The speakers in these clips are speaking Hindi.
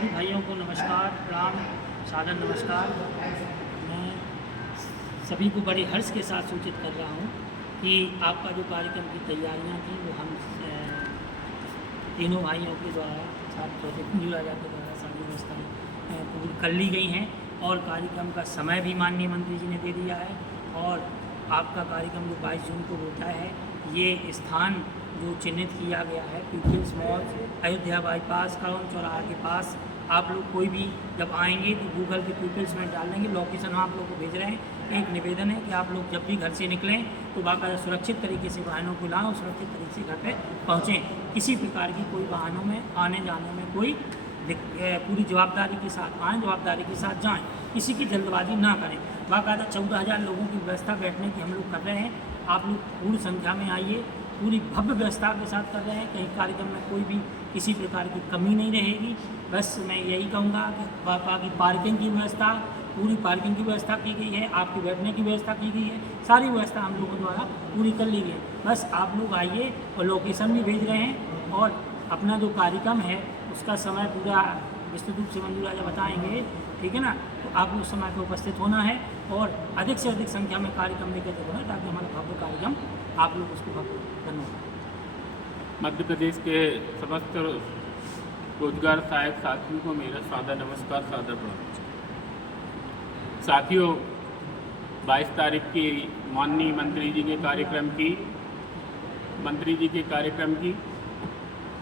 सभी भाइयों को नमस्कार, प्रणाम, सादर नमस्कार। मैं सभी को बड़े हर्ष के साथ सूचित कर रहा हूँ कि आपका जो कार्यक्रम की तैयारियाँ थी वो हम तीनों भाइयों के द्वारा, छात्र कुंजू राजा के द्वारा सारी व्यवस्थाएँ पूरी कर ली गई हैं और कार्यक्रम का समय भी माननीय मंत्री जी ने दे दिया है। और आपका कार्यक्रम जो 22 जून को होता है, ये स्थान जो चिन्हित किया गया है पीपल्स मॉल, अयोध्या बाईपास, करोन चौराहा के पास। आप लोग कोई भी जब आएंगे तो गूगल के पीपल्स में डाल देंगे, लोकेशन हम आप लोग को भेज रहे हैं। एक निवेदन है कि आप लोग जब भी घर से निकलें तो बाकायदा सुरक्षित तरीके से वाहनों को लाएं और सुरक्षित तरीके से घर पे पहुँचें। किसी प्रकार की कोई वाहनों में आने जाने में कोई पूरी जवाबदारी के साथ आएँ, जवाबदारी के साथ जाएँ, किसी की जल्दबाजी ना करें। बाकायदा 14,000 लोगों की व्यवस्था बैठने की हम लोग कर रहे हैं। आप लोग पूरी संख्या में आइए, पूरी भव्य व्यवस्था के साथ कर रहे हैं। कहीं कार्यक्रम में कोई भी किसी प्रकार की कमी नहीं रहेगी। बस मैं यही कहूँगा कि बाकी पार्किंग की व्यवस्था, पूरी पार्किंग की व्यवस्था की गई है, आपकी बैठने की व्यवस्था की गई है, सारी व्यवस्था हम लोगों द्वारा पूरी कर ली गई है। बस आप लोग आइए और लोकेशन भी भेज रहे हैं और अपना जो कार्यक्रम है उसका समय पूरा विस्तृत रूप से मंजू राजा बताएँगे, ठीक है ना। तो आप उस समय पर उपस्थित होना है और अधिक से अधिक संख्या में कार्यक्रम लेकर के होना, ताकि हमारा भव्य कार्यक्रम आप लोग उसको भव्य। धन्यवाद। मध्य प्रदेश के समस्त रोजगार सहायक साथियों को मेरा सादर नमस्कार, सादर प्रणाम। साथियों, 22 तारीख की माननीय मंत्री जी के कार्यक्रम की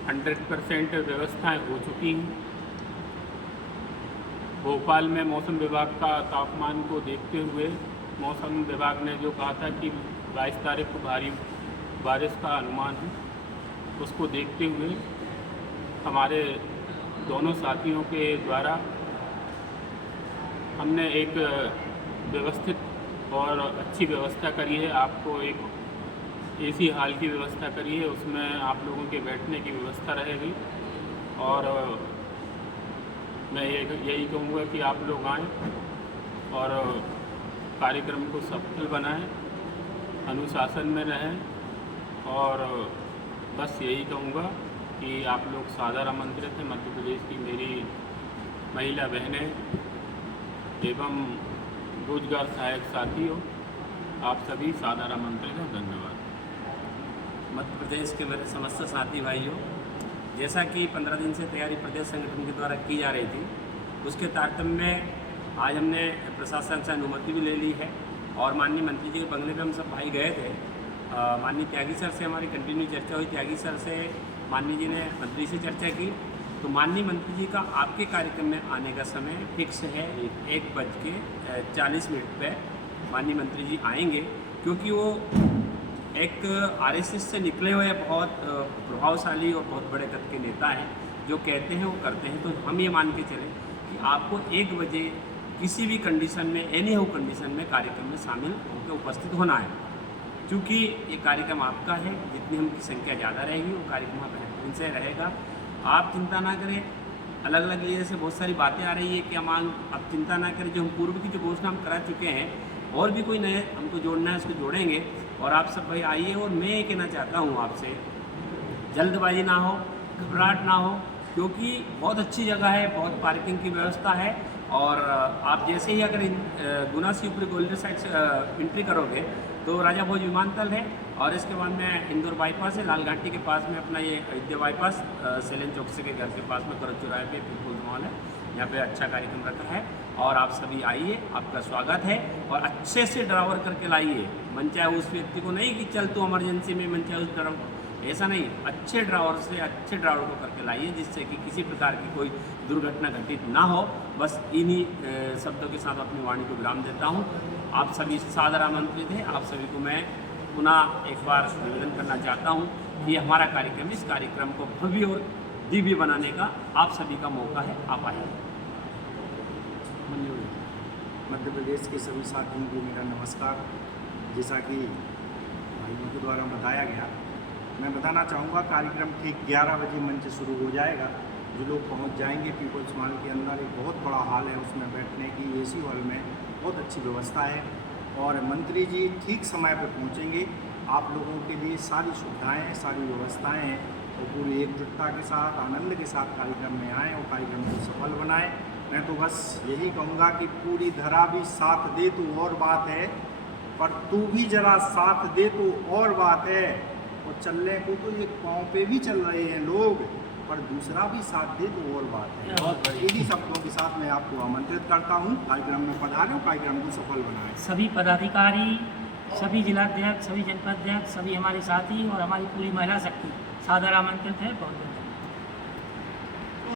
100% व्यवस्थाएं हो चुकी हैं। भोपाल में मौसम विभाग का तापमान को देखते हुए मौसम विभाग ने जो कहा था कि 22 तारीख को भारी बारिश का अनुमान है, उसको देखते हुए हमारे दोनों साथियों के द्वारा हमने एक व्यवस्थित और अच्छी व्यवस्था करी है। आपको एक एसी हॉल की व्यवस्था करी है, उसमें आप लोगों के बैठने की व्यवस्था रहेगी। और मैं यही कहूँगा कि आप लोग आएँ और कार्यक्रम को सफल बनाएं, अनुशासन में रहें। और बस यही कहूँगा कि आप लोग सादर आमंत्रित हैं। मध्य प्रदेश की मेरी महिला बहनें एवं रोजगार सहायक साथियों, आप सभी सादर आमंत्रित हैं। धन्यवाद। मध्य प्रदेश के मेरे समस्त साथी भाइयों, जैसा कि 15 दिन से तैयारी प्रदेश संगठन के द्वारा की जा रही थी, उसके तारतम्य में आज हमने प्रशासन से अनुमति भी ले ली है और माननीय मंत्री जी के बंगले पे हम सब भाई गए थे। माननीय त्यागी सर से हमारी कंटिन्यू चर्चा हुई। त्यागी सर से माननीय जी ने मंत्री से चर्चा की, तो माननीय मंत्री जी का आपके कार्यक्रम में आने का समय फिक्स है 1:40 पे माननीय मंत्री जी आएंगे, क्योंकि वो एक आरएसएस से निकले हुए बहुत प्रभावशाली और बहुत बड़े कद के नेता हैं। जो कहते हैं वो करते हैं। तो हम ये मान के चलें कि आपको 1 बजे किसी भी कंडीशन में, एनी हाउ कंडीशन में कार्यक्रम में शामिल होकर उपस्थित होना है। क्योंकि ये कार्यक्रम आपका है, जितनी हमकी संख्या ज़्यादा रहेगी वो कार्यक्रम बेहतरीन से रहेगा। आप चिंता ना करें। अलग अलग जगह से बहुत सारी बातें आ रही है कि हम आप चिंता ना करें। जो हम पूर्व की जो घोषणा हम करा चुके हैं, और भी कोई नए हमको जोड़ना है उसको जोड़ेंगे। और आप सब भाई आइए। और मैं ये कहना चाहता हूँ आपसे, जल्दबाजी ना हो, घबराहट ना हो, क्योंकि बहुत अच्छी जगह है, बहुत पार्किंग की व्यवस्था है। और आप जैसे ही अगर गुना से ऊपरी गोल्डर साइड से एंट्री करोगे तो राजा भोज विमानतल है, और इसके बाद में इंदौर बाईपास है, लाल घाटी के पास में अपना ये अयोध्या बाईपास, सैलन चौकसे के घर के पास में करोड़ चौराहे पे पीपल्स मॉल है। यहाँ पे अच्छा कार्यक्रम रखा है और आप सभी आइए, आपका स्वागत है। और अच्छे से ड्राइवर करके लाइए, मन चाहे उस व्यक्ति को नहीं कि चल तू इमरजेंसी में, मन चाहे उस ड्राइवर, ऐसा नहीं। अच्छे ड्राइवर से अच्छे ड्राइवर को करके लाइए, जिससे कि किसी प्रकार की कोई दुर्घटना घटित ना हो। बस इन्हीं शब्दों के साथ अपनी वाणी को विराम देता हूँ। आप सभी सादर आमंत्रित हैं। आप सभी को मैं पुनः एक बार निवेदन करना चाहता हूँ कि हमारा कार्यक्रम, इस कार्यक्रम को भव्य और दिव्य बनाने का आप सभी का मौका है। आप आइए। मध्य प्रदेश के सभी साथियों को मेरा नमस्कार। जैसा कि भाइयों के द्वारा बताया गया, मैं बताना चाहूँगा कार्यक्रम ठीक 11 बजे मंच से शुरू हो जाएगा। जो लोग पहुँच जाएंगे पीपल्स मॉल के अंदर, एक बहुत बड़ा हॉल है, उसमें बैठने की एसी हॉल में बहुत अच्छी व्यवस्था है। और मंत्री जी ठीक समय पर पहुँचेंगे। आप लोगों के लिए सारी सुविधाएँ, सारी व्यवस्थाएँ हैं। और पूरी एकजुटता के साथ आनंद के साथ कार्यक्रम में आएँ और कार्यक्रम को सफल बनाएं। मैं तो बस यही कहूँगा कि पूरी धरा भी साथ दे तो और बात है, पर तू भी जरा साथ दे तो और बात है। और चलने को तो एक पाँव पे भी चल रहे हैं लोग, पर दूसरा भी साथ दे तो और बात है। बहुत इन्हीं शब्दों के साथ मैं आपको आमंत्रित करता हूँ, कार्यक्रम में पधारें और कार्यक्रम को सफल बनाएं। सभी पदाधिकारी, सभी जिलाध्यक्ष, सभी जनपदाध्यक्ष, सभी हमारे साथी और हमारी पूरी महिला शक्ति सादर आमंत्रित है। बहुत